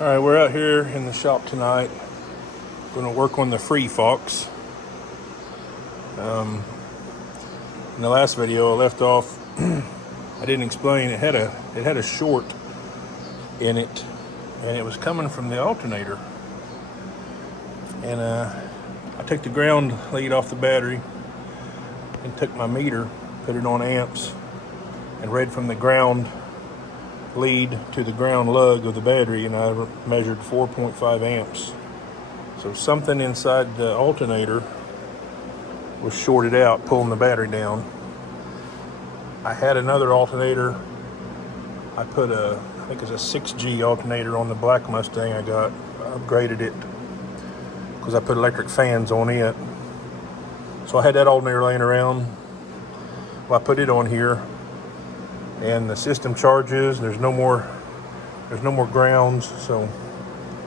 All right, we're out here in the shop tonight. Going to work on the Free Fox. In the last video I left off, I didn't explain it had a short in it, and it was coming from the alternator. And I took the ground lead off the battery and took my meter, put it on amps, and read from the ground lead to the ground lug of the battery, and I measured 4.5 amps. So something inside the alternator was shorted out, pulling the battery down. I had another alternator. I put I think it's a 6G alternator on the black Mustang I got. I upgraded it because I put electric fans on it. So I had that alternator laying around. Well, I put it on here, and the system charges. There's no more grounds, so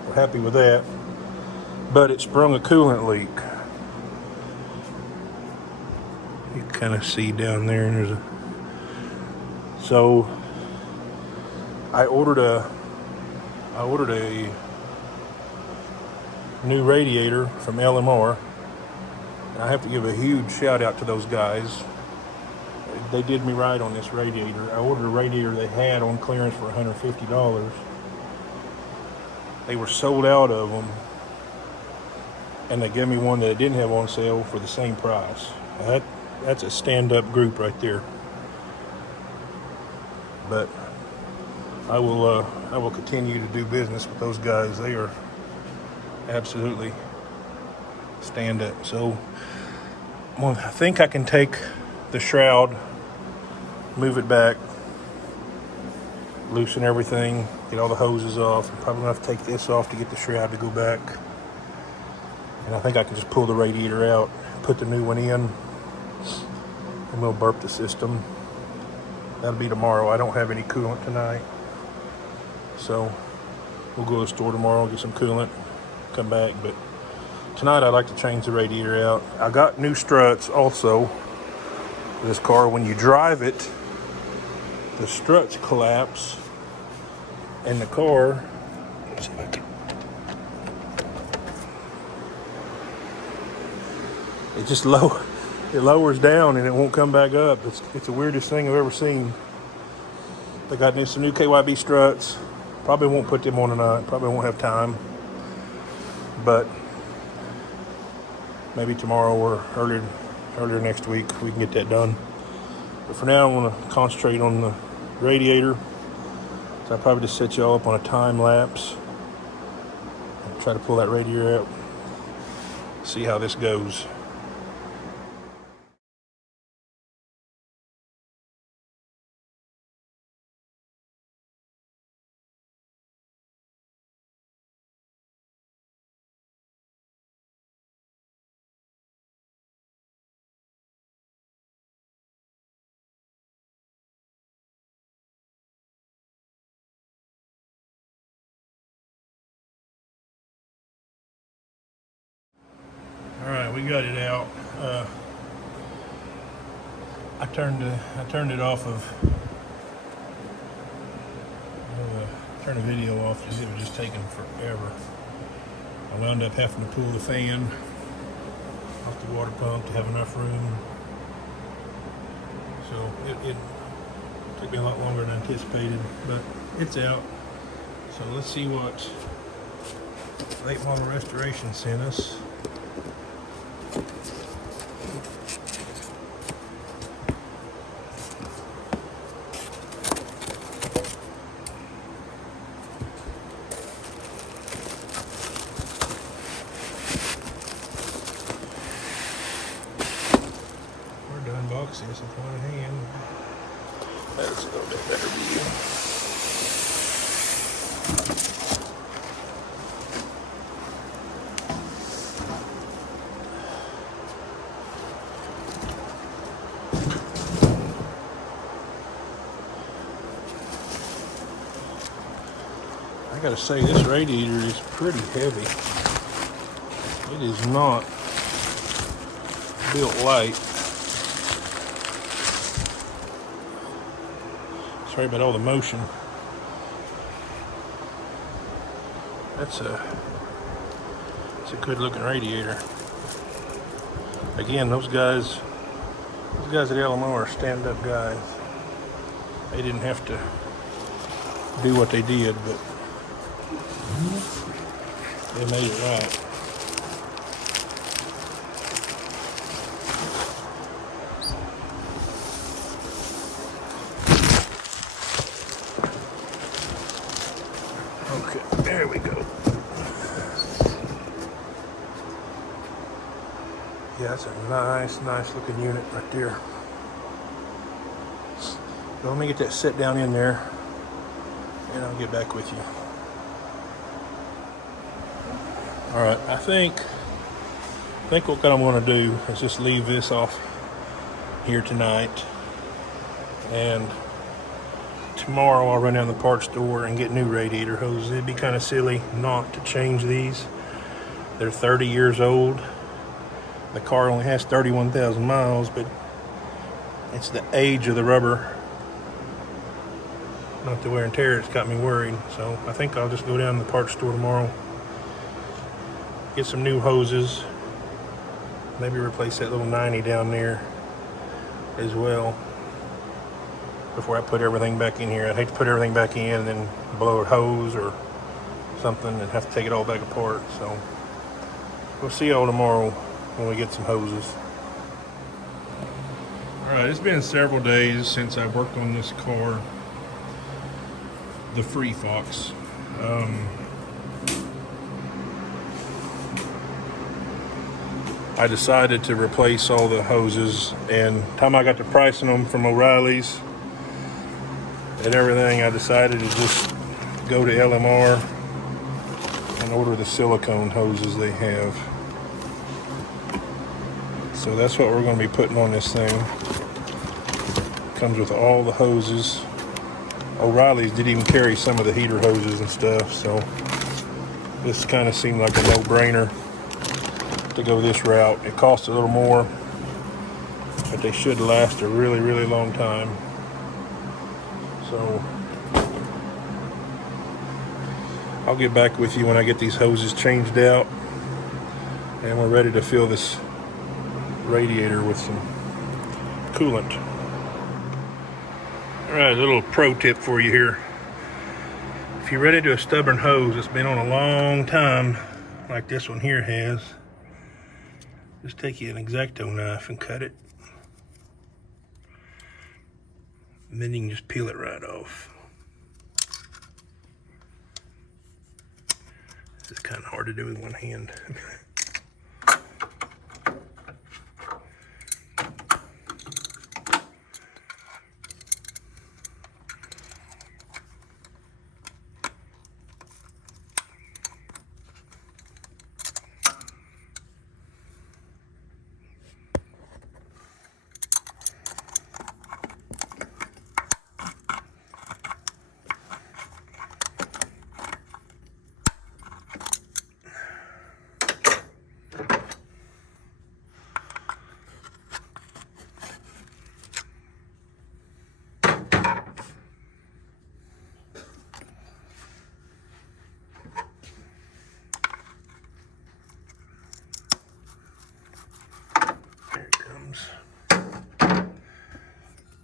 we're happy with that. But it sprung a coolant leak. You can kind of see down there, and so I ordered a new radiator from LMR. And I have to give a huge shout out to those guys. They did me right on this radiator. I ordered a radiator they had on clearance for $150. They were sold out of them, and they gave me one that I didn't have on sale for the same price. That's a stand-up group right there. But I will continue to do business with those guys. They are absolutely stand-up. So I think I can take the shroud, move it back, loosen everything, get all the hoses off. I'm probably gonna have to take this off to get the shroud to go back. And I think I can just pull the radiator out, put the new one in, and we'll burp the system. That'll be tomorrow. I don't have any coolant tonight. So we'll go to the store tomorrow, get some coolant, come back. But tonight I'd like to change the radiator out. I got new struts also. This car, when you drive it, the struts collapse, and the car, let's see if I can, it just lowers down and it won't come back up. It's the weirdest thing I've ever seen. They got some new KYB struts. Probably won't put them on tonight. Probably won't have time, but maybe tomorrow or earlier next week we can get that done. But for now, I want to concentrate on the radiator. So I'll probably just set y'all up on a time lapse. Try to pull that radiator out. See how this goes. All right, we got it out. I turned it off of. Turn the video off because it was just taking forever. I wound up having to pull the fan off the water pump to have enough room. So it took me a lot longer than anticipated, but it's out. So let's see what Late Model Restoration sent us. Unbox this with one hand. That's a little bit better view. I gotta say, this radiator is pretty heavy. It is not built light. Sorry about all the motion. It's a good looking radiator. Again, those guys at LMR are stand up guys. They didn't have to do what they did, but they made it right. Okay, there we go. Yeah, that's a nice looking unit right there. So let me get that set down in there and I'll get back with you. All right, I think what I'm going to do is just leave this off here tonight, and tomorrow I'll run down to the parts store and get new radiator hoses. It'd be kind of silly not to change these. They're 30 years old. The car only has 31,000 miles, but it's the age of the rubber, not the wear and tear, it's got me worried. So I think I'll just go down to the parts store tomorrow, get some new hoses, maybe replace that little 90 down there as well before I put everything back in here. I'd hate to put everything back in and then blow a hose or something and have to take it all back apart. So we'll see y'all tomorrow when we get some hoses. All right, it's been several days since I worked on this car, the Free Fox. I decided to replace all the hoses, and time I got the price on them from O'Reilly's and everything, I decided to just go to LMR and order the silicone hoses they have. So that's what we're going to be putting on this thing. Comes with all the hoses. O'Reilly's didn't even carry some of the heater hoses and stuff, so this kind of seemed like a no-brainer to go this route. It costs a little more, but they should last a really long time. So I'll get back with you when I get these hoses changed out and we're ready to fill this radiator with some coolant. All right, a little pro tip for you here. If you run into a stubborn hose that's been on a long time, like this one here has, just take you an X-Acto knife and cut it. And then you can just peel it right off. This is kind of hard to do with one hand.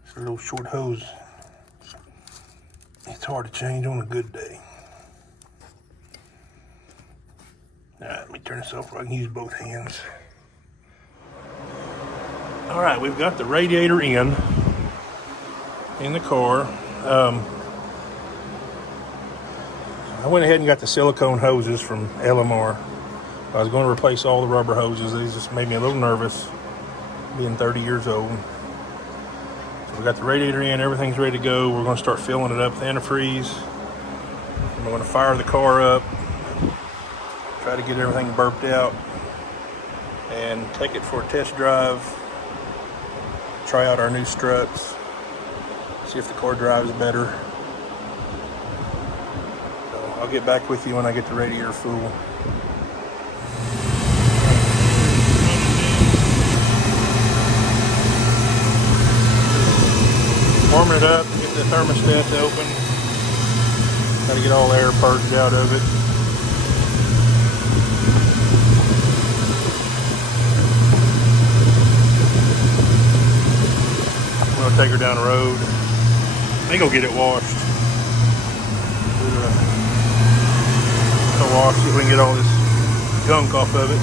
It's a little short hose. It's hard to change on a good day. Alright, let me turn this off where I can use both hands. Alright, we've got the radiator in the car. I went ahead and got the silicone hoses from LMR. I was going to replace all the rubber hoses. These just made me a little nervous, being 30 years old. So we got the radiator in, everything's ready to go. We're going to start filling it up with antifreeze. I'm going to fire the car up, try to get everything burped out, and take it for a test drive. Try out our new struts, see if the car drives better. So I'll get back with you when I get the radiator full. Warming it up, get the thermostat open. Got to get all the air purged out of it. gonna take her down the road. They go get it washed. Go wash, see if we can get all this gunk off of it.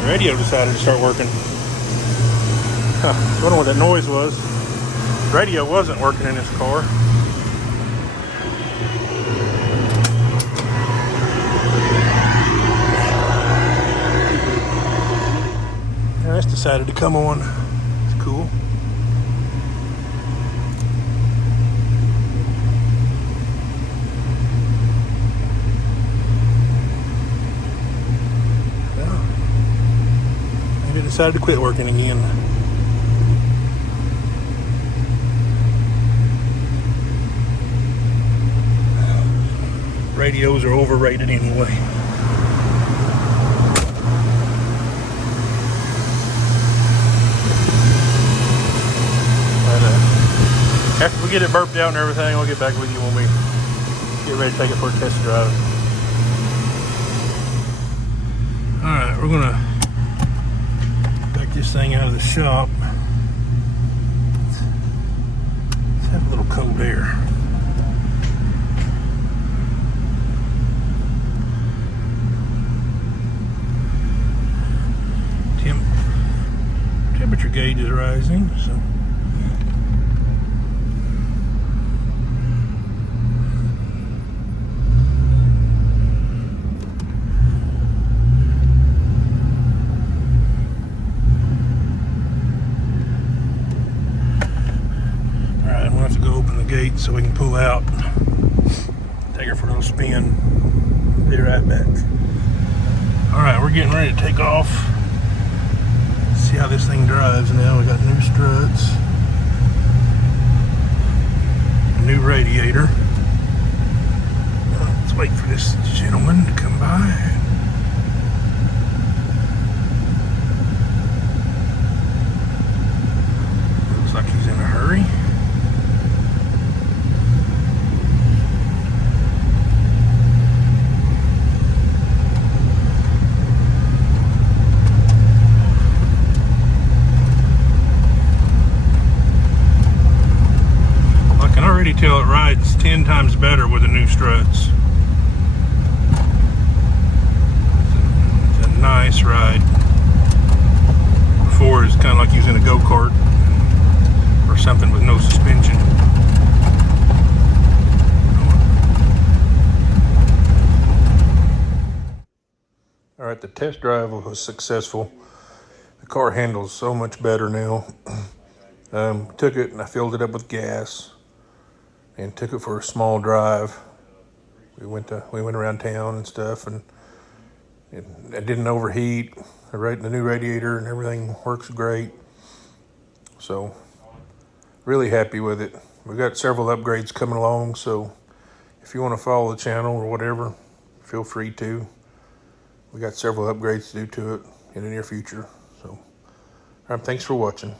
The radio decided to start working. Huh. I don't know what that noise was. The radio wasn't working in this car. And that's decided to come on. It's cool. It decided to quit working again. Radios are overrated anyway. But, after we get it burped out and everything, I'll get back with you when we get ready to take it for a test drive. Alright, we're gonna this thing out of the shop. Let's have a little cold air. Temperature gauge is rising, so so we can pull out, take her for a little spin, be right back. Alright, we're getting ready to take off. See how this thing drives now. We got new struts, new radiator. Let's wait for this gentleman to come by. Looks like he's in a hurry. Tell it rides 10 times better with the new struts. It's a nice ride. Before it's kind of like using a go-kart or something with no suspension. Alright, the test drive was successful. The car handles so much better now. Took it and I filled it up with gas and took it for a small drive. We went around town and stuff, and it didn't overheat. The new radiator and everything works great. So really happy with it. We've got several upgrades coming along, so if you want to follow the channel or whatever, feel free to. We got several upgrades to do to it in the near future. So thanks for watching.